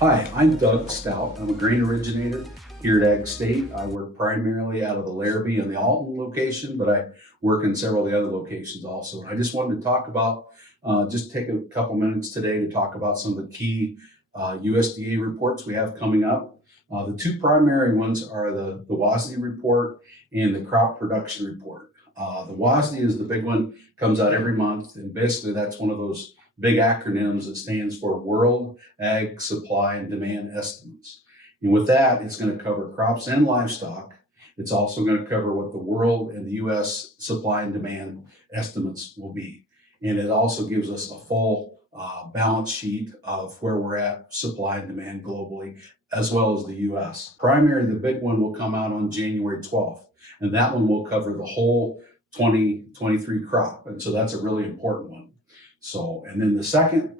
Hi, I'm Doug Stout. I'm a grain originator here at AgState. I work primarily out of the Larrabee and the Alton location, but I work in several of the other locations also. I just wanted to talk about, just take a couple minutes today to talk about some of the key USDA reports we have coming up. The two primary ones are the WASDE report and the crop production report. The WASDE is the big one, comes out every month, and basically that's one of those big acronyms that stands for World Ag Supply and Demand Estimates. And with that, it's going to cover crops and livestock. It's also going to cover what the world and the U.S. supply and demand estimates will be. And it also gives us a full balance sheet of where we're at supply and demand globally, as well as the U.S. Primarily, the big one will come out on January 12th, and that one will cover the whole 2023 crop. And so that's a really important one. So, and then the second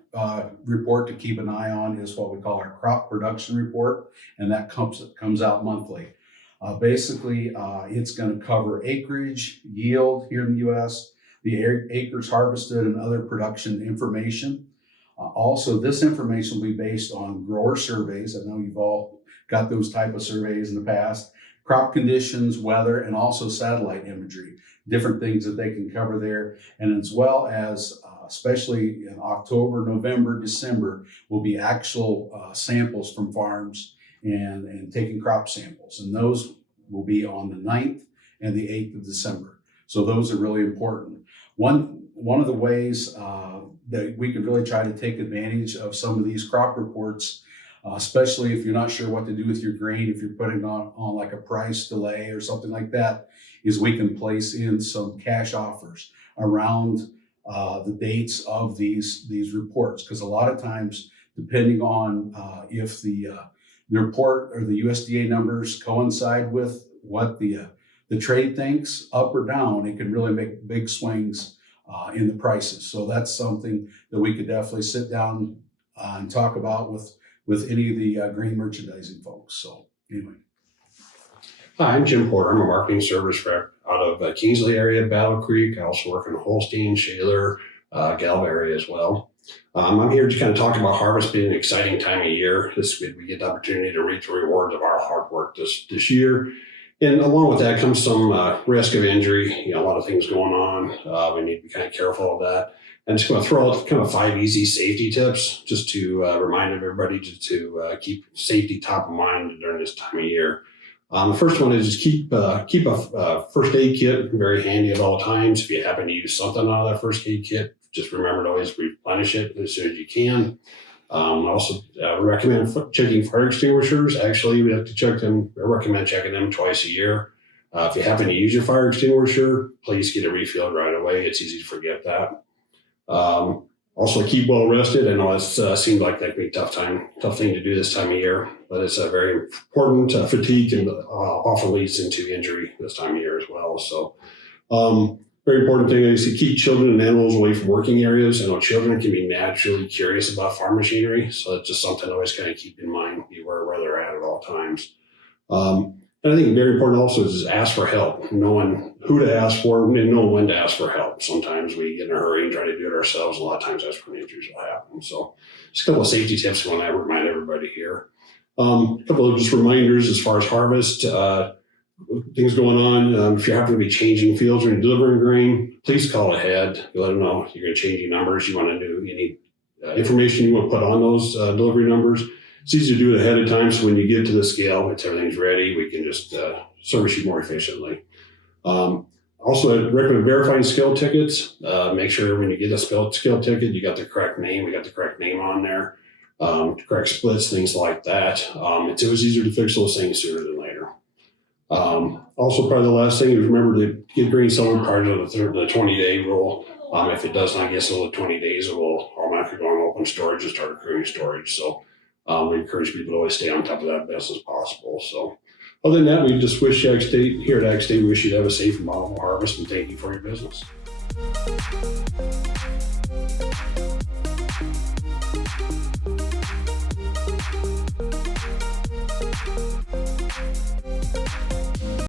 report to keep an eye on is what we call our crop production report, and that comes out monthly. Basically, it's going to cover acreage, yield here in the U.S., the acres harvested, and other production information. Also, this information will be based on grower surveys. I know you've all got those type of surveys in the past. Crop conditions, weather, and also satellite imagery, different things that they can cover there, and as well as especially in October, November, December, will be actual samples from farms and taking crop samples. And those will be on the 9th and the 8th of December. So those are really important. One of the ways that we could really try to take advantage of some of these crop reports, especially if you're not sure what to do with your grain, if you're putting on like a price delay or something like that, is we can place in some cash offers around the dates of these reports, because a lot of times, depending on if the report or the USDA numbers coincide with what the trade thinks, up or down, it can really make big swings in the prices. So that's something that we could definitely sit down and talk about with any of the grain merchandising folks. So anyway. Hi, I'm Jim Porter. I'm a marketing service rep out of Kingsley area, Battle Creek. I also work in Holstein, Shaler, Galva area as well. I'm here to kind of talk about harvest being an exciting time of year. We get the opportunity to reap the rewards of our hard work this year. And along with that comes some risk of injury, a lot of things going on. We need to be kind of careful of that. And just going to throw out kind of 5 easy safety tips just to remind everybody to keep safety top of mind during this time of year. The first one is just keep a first aid kit very handy at all times. If you happen to use something out of that first aid kit, just remember to always replenish it as soon as you can. Also recommend checking fire extinguishers. Actually, we have to check them. I recommend checking them twice a year. If you happen to use your fire extinguisher, please get it refilled right away. It's easy to forget that. Also keep well rested. I know it seems like that could be a tough thing to do this time of year, but it's a very important. Fatigue and often leads into injury this time of year as well. So very important thing is to keep children and animals away from working areas. I know children can be naturally curious about farm machinery, so it's just something to always kind of keep in mind, be aware where they're at all times. And I think very important also is ask for help, knowing who to ask for and knowing when to ask for help. Sometimes we get in a hurry and try to do it ourselves. A lot of times that's when injuries will happen. So just a couple of safety tips I want to remind everybody here. A couple of just reminders as far as harvest, things going on. If you happen to be changing fields or you're delivering grain, please call ahead. Let them know you're going to change your numbers. You want to do any information you want to put on those delivery numbers. It's easy to do it ahead of time, so when you get to the scale, everything's ready, we can just service you more efficiently. Also, I recommend verifying scale tickets. Make sure when you get a scale ticket, you got the correct name. We got the correct name on there, correct splits, things like that. It's always easier to fix those things sooner than later. Also, probably the last thing is remember to get grain sold prior to the 20-day rule. If it does not get sold at 20 days, it will automatically go on open storage and start accruing storage. So we encourage people to always stay on top of that as best as possible. So other than that, we just wish AgState, here at AgState, we wish you to have a safe and bountiful harvest, and thank you for your business.